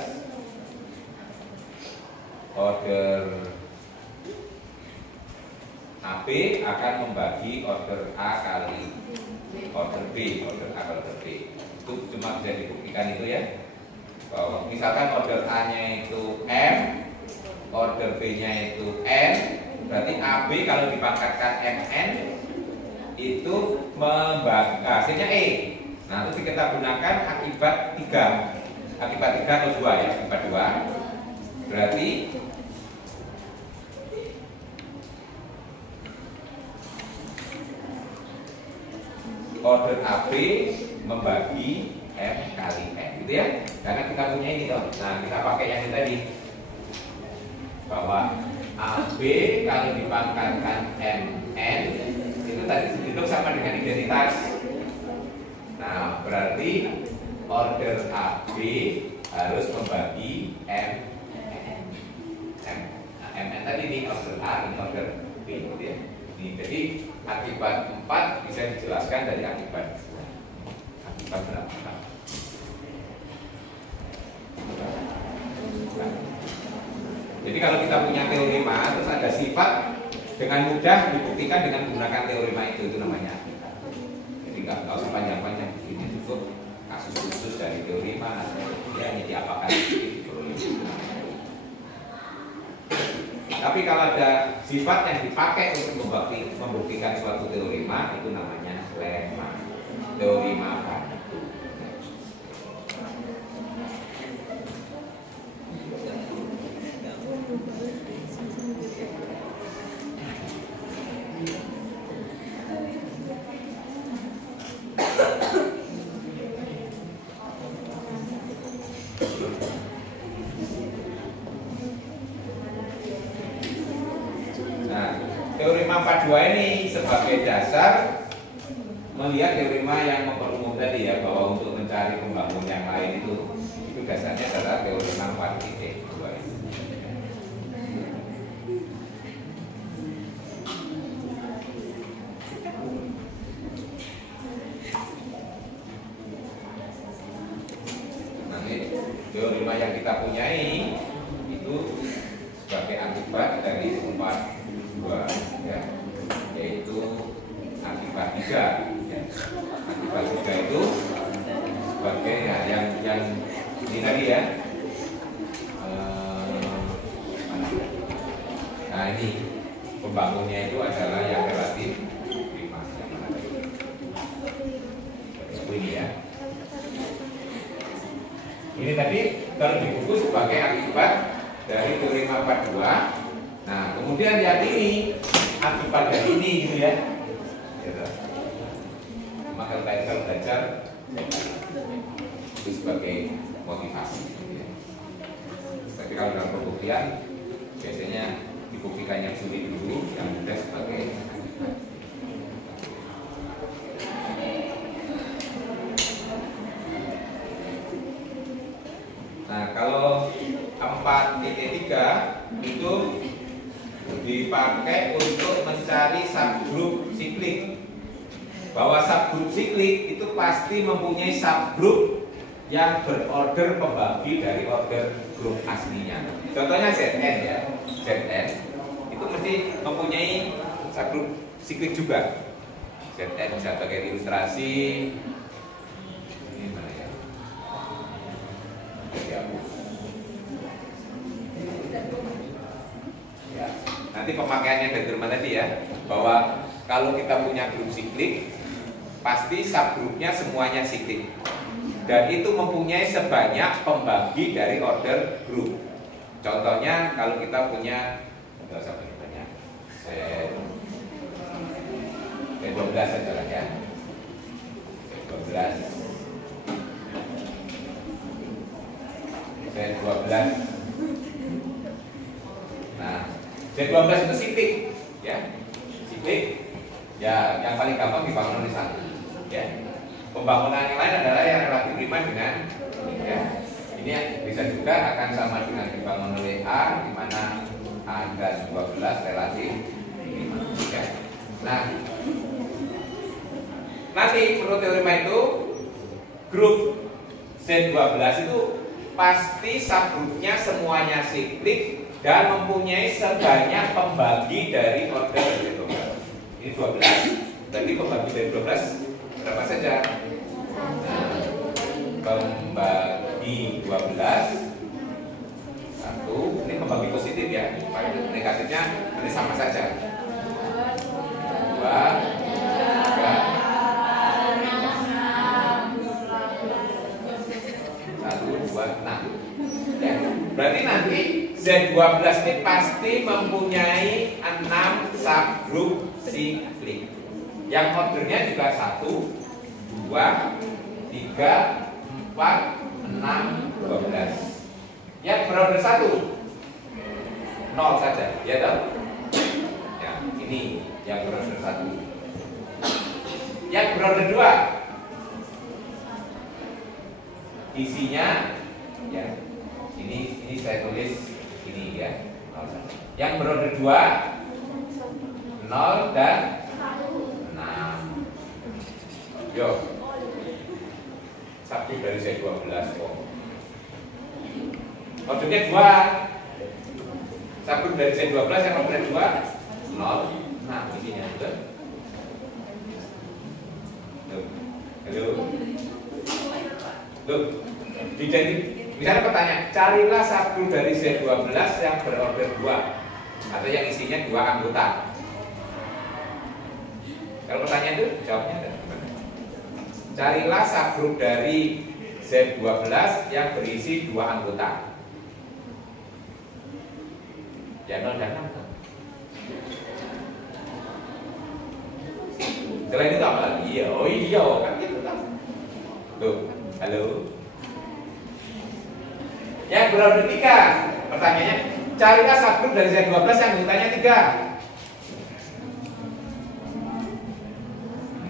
Order AB akan membagi order A kali order B, order A kali order B. Itu cuma bisa dibuktikan itu ya. Bahwa misalkan order A-nya itu M, order B-nya itu N, berarti AB kalau dipangkatkan MN itu membagi hasilnya E. Nah, terus kita gunakan akibat 3. Akibat 3 atau 2 ya, akibat 2. Berarti order AB membagi M kali N, gitu ya. Karena kita punya ini toh. Nah, kita pakai yang ini tadi. Bahwa AB kalau dipangkatkan MN itu tadi dibentuk sama dengan identitas. Nah, berarti order AB harus membagi MN. Nah, MN tadi ini order A, ini order B, gitu ya. Ini, jadi akibat 4 bisa dijelaskan dari akibat 2. Akibat berapa? Jadi kalau kita punya teorema terus ada sifat, dengan mudah dibuktikan dengan menggunakan teorema itu namanya akibat. Jadi nggak usah panjang-panjang, ini cukup kasus khusus dari teorema, ya ini diapakan. Tapi kalau ada sifat yang dipakai untuk membuktikan suatu teorema, itu namanya lemma, teorema Bantu. Teorema 42 ini sebagai dasar melihat teorema yang memperumum tadi ya, bahwa untuk mencari pembangun yang lain itu dasarnya adalah teorema 4.2 ini. Nanti teorema yang kita punyai itu sebagai akibat dari 4.2 ya, yaitu akibat 3 ya. Akibat 3 itu sebagai ya, yang ini tadi ya, nah ini pembangunnya itu adalah yang relatif prima ini ya. Ini tadi kalau di buku sebagai akibat dari teorema 42. Nah, kemudian yang ini akibat dari ini gitu ya. Maka kalau belajar itu sebagai motivasi. Gitu ya. Tapi kalau dalam pembuktian biasanya dibuktikan yang sulit dulu, yang mudah sebagai akibat. Nah, kalau 4.3 itu dipakai untuk mencari subgroup siklik. Bahwa subgroup siklik itu pasti mempunyai subgroup yang berorder pembagi dari order grup aslinya. Contohnya Zn ya, Zn itu mesti mempunyai subgroup siklik juga. Zn bisa pakai ilustrasi. Ini mana ya? Ya. Nanti pemakaiannya dari teman tadi ya, bahwa kalau kita punya grup siklik, pasti subgrupnya semuanya siklik, dan itu mempunyai sebanyak pembagi dari order grup. Contohnya kalau kita punya, nggak usah banyak, C12 saja lah ya, C12, C12. Nah, C12 itu siklik, ya, siklik. Ya, yang paling gampang dibangun oleh satu. Ya, pembangunan yang lain adalah yang relatif prima dengan, ya, ini bisa juga akan sama dengan dibangun oleh A, di mana A dan 12 relatif prima. Ya. Nah, nanti menurut teorema itu grup C12 itu pasti subgrupnya semuanya siklik dan mempunyai sebanyak pembagi dari order C12. Ini 12. Berarti pembagi dari 12 berapa saja? Nah, pembagi 12 1. Ini pembagi positif ya. Negatifnya ini sama saja. 2 3 4 5 6 7 Z12 ini pasti mempunyai 6 subgroup siklik. Yang ordernya juga 1, 2, 3, 4, 6, 12. Yang berorder 1 0 saja, ya toh? Ya, ini yang berorder 1. Yang berorder 2 isinya ya. Ini saya tulis ini ya, 0 saja. Yang berorder 2 0 dan 6. Yo. Subgroup dari Z12 kok. Ordernya 2. Subgroup dari Z12 yang order 2 0. Nah, isinya betul. Halo. Loh. Misalnya pertanyaan, carilah subgroup dari Z12 yang berorder 2 atau yang isinya 2 anggota. Kalau pertanyaan itu jawabnya ada. Carilah subgroup dari Z12 yang berisi 2 anggota. Ya 0 dan 6. Selain itu apa lagi? Iya, oh iya kan gitu kan. Tuh, halo. Yang berorder 3. Pertanyaannya, carilah subgroup dari Z12 yang anggotanya 3.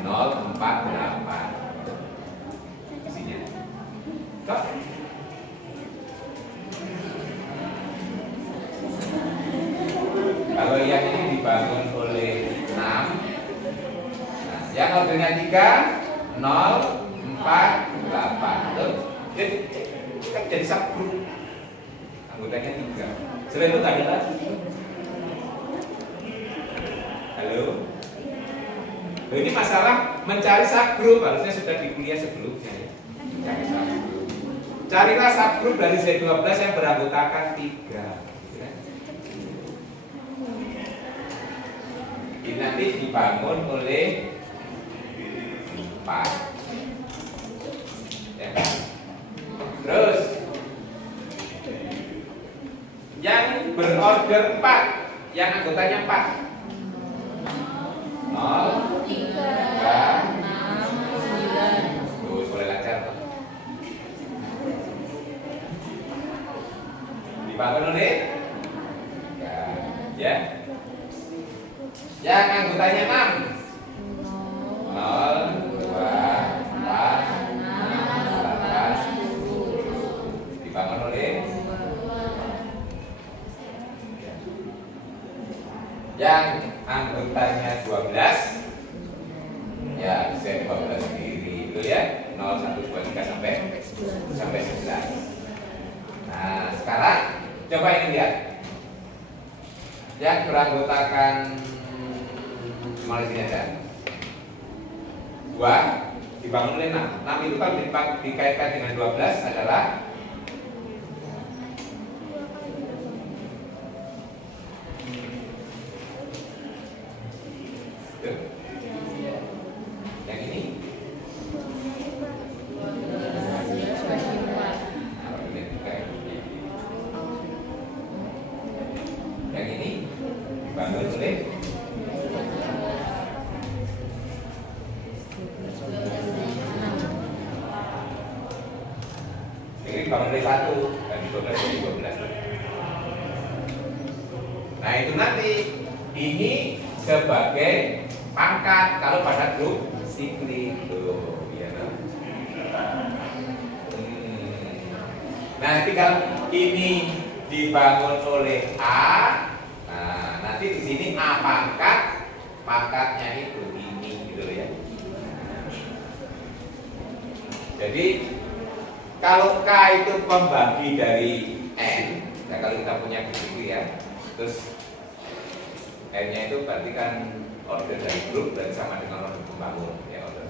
0, 4, 8. Isinya. Kok? Kalau yang ini dibangun oleh 6. Nah, yang ordernya 3, 0, 4, 8. Tuh. Jadi subgroup anggotanya 3. Selain itu tadi lagi. Halo. Ini masalah mencari subgroup, harusnya sudah di kuliah sebelumnya ya. Carilah subgroup dari Z12 yang beranggotakan 3. Ini nanti dibangun oleh 4. Ya. Terus yang berorder 4, yang anggotanya 4. 0, 3, 6, 9. Tuh, boleh lancar. Dibangun oleh ya. Yang anggotanya 6. 0, 2, 4, 6, 8, 10. Dibangun oleh yang anggotanya 12. Ya, Z12 sendiri itu ya. 0, 1, 2, 3 sampai 11. Nah, sekarang coba ini lihat. Yang beranggotakan cuma di sini aja. 2 dibangun oleh 6. 6 itu kalau dikaitkan dengan 12 adalah yang ini. Yang ini dibangun oleh dibangun oleh 1 dan 12 jadi 12. Nah itu nanti ini sebagai pangkat kalau pada grup siklik tuh, ya. Nanti kalau ini dibangun oleh A, nah nanti di sini A pangkat, pangkatnya itu ini gitu ya. Jadi kalau K itu pembagi dari N, nah kalau kita punya gitu ya, terus N-nya itu berarti kan order dari grup dan sama dengan order pembangun ya order.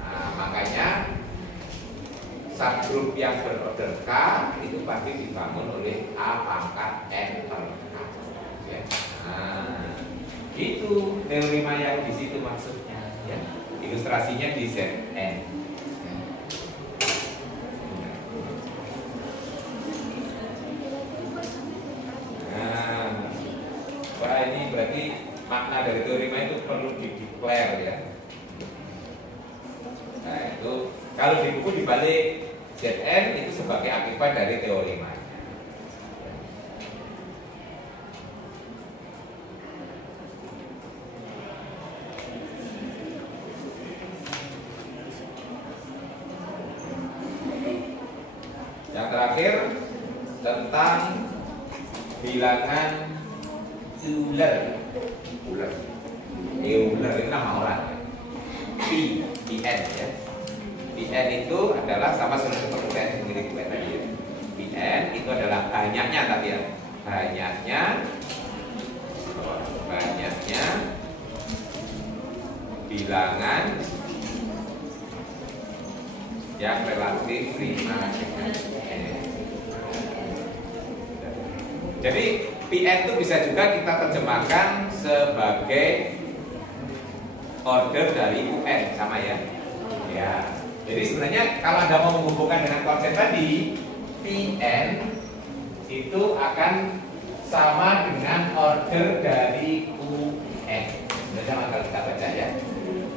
Nah makanya subgroup yang berorder K itu pasti dibangun oleh A pangkat N per K. Ya. Nah itu teorema yang di situ maksudnya. Ya. Ilustrasinya di Zn. Kalau di buku dibalik Zn itu sebagai akibat dari teorema. Yang terakhir tentang bilangan Euler. Euler itu nama orang. Pn ya. Pn itu adalah sama seperti permukaan mirip tadi ya. Pn itu adalah banyaknya tadi ya. Banyaknya bilangan yang relatif prima dengan n. Jadi Pn itu bisa juga kita terjemahkan sebagai order dari UN, sama ya. Ya. Jadi sebenarnya kalau Anda mau menghubungkan dengan konsep tadi, Pn itu akan sama dengan order dari UN. Sudah kalau kita baca ya.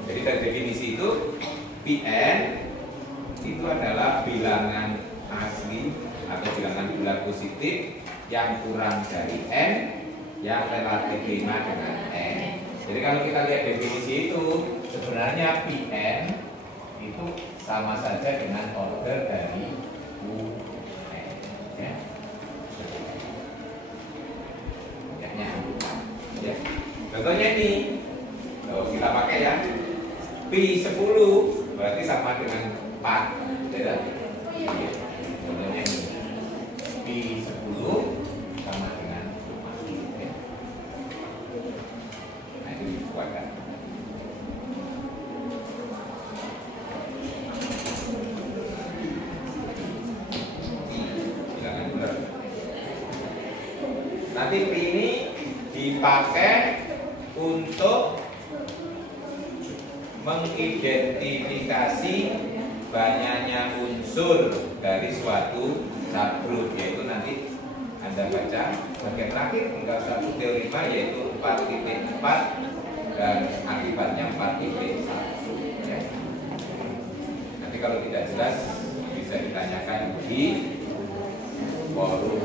Jadi dari definisi itu Pn itu adalah bilangan asli atau bilangan bulat positif yang kurang dari n yang relatif prima dengan n. Jadi kalau kita lihat definisi itu sebenarnya Pn itu sama saja dengan order dari UN. Ya. Ya. Contohnya ini, kalau kita pakai ya, P10 berarti sama dengan 4, tidak? Contohnya ini, P10 sama dengan 4. Ya. Nah itu dikuatkan. Nanti P ini dipakai untuk mengidentifikasi banyaknya unsur dari suatu subgroup, yaitu nanti Anda baca bagian terakhir tinggal satu teorema yaitu 4.4 dan akibatnya 4.1 ya. Nanti kalau tidak jelas bisa ditanyakan di forum.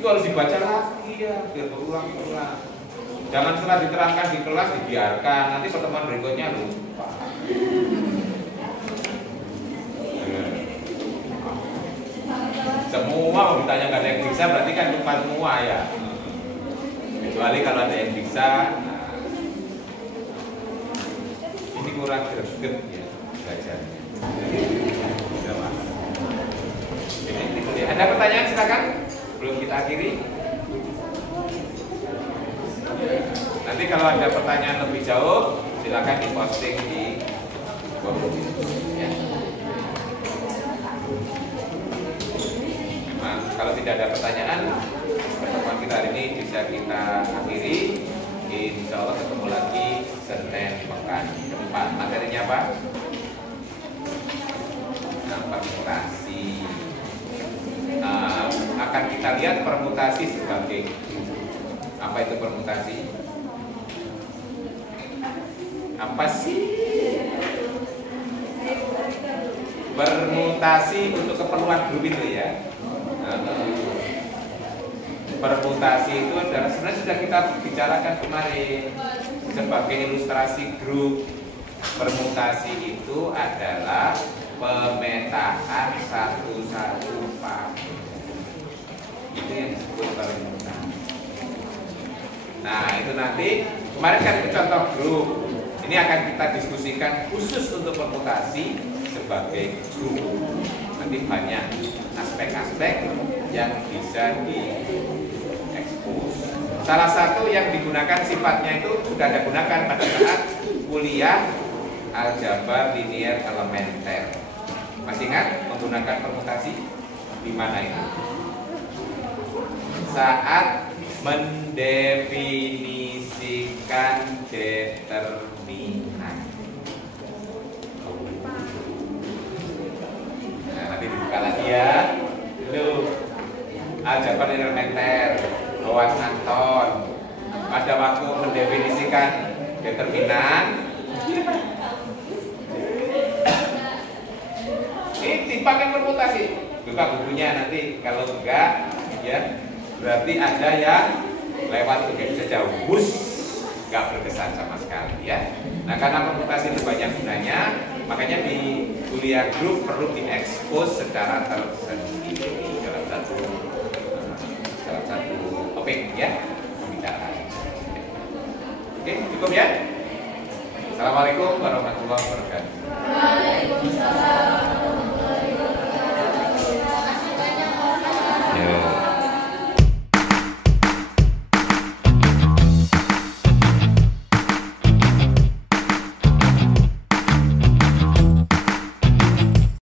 Itu harus dibaca lagi ya, biar berulang-ulang. Jangan setelah diterangkan di kelas dibiarkan, nanti pertemuan berikutnya lupa. Semua mau ditanya nggak ada yang bisa, berarti kan lupa semua ya. Kecuali kalau ada yang bisa. Nah, ini kurang greget ya belajarnya. Ada pertanyaan silakan. Belum kita akhiri. Nanti kalau ada pertanyaan lebih jauh, silakan diposting di forum. Ya. Memang kalau tidak ada pertanyaan, pertemuan kita hari ini bisa kita akhiri. Insya Allah ketemu lagi Senin pekan depan. Materinya apa? Permutasi. Akan kita lihat permutasi sebagai apa itu permutasi? Apa sih? Permutasi untuk keperluan grup itu ya. Permutasi itu adalah sebenarnya sudah kita bicarakan kemarin sebagai ilustrasi grup. Permutasi itu adalah pemetaan satu-satu faktor. Itu yang disebut permutasi. Nah itu nanti kemarin kan itu contoh grup. Ini akan kita diskusikan khusus untuk permutasi sebagai grup. Nanti banyak aspek-aspek yang bisa diekspos. Salah satu yang digunakan sifatnya itu sudah ada gunakan pada saat kuliah aljabar linear elementer. Masih ingat menggunakan permutasi di mana itu? Saat mendefinisikan determinan. Nah, nanti dibuka lagi ya. Dulu aljabar linear elementer, Rowan Anton. Pada ada waktu mendefinisikan determinan. Ini dipakai permutasi. Buka bukunya nanti, kalau enggak ya berarti ada yang lewat begitu saja, wush, nggak berkesan sama sekali ya. Nah, karena permutasi itu banyak gunanya, makanya di kuliah grup perlu diekspos secara tersendiri dalam satu topik ya, pembicaraan. Oke, cukup ya. Assalamualaikum warahmatullahi wabarakatuh.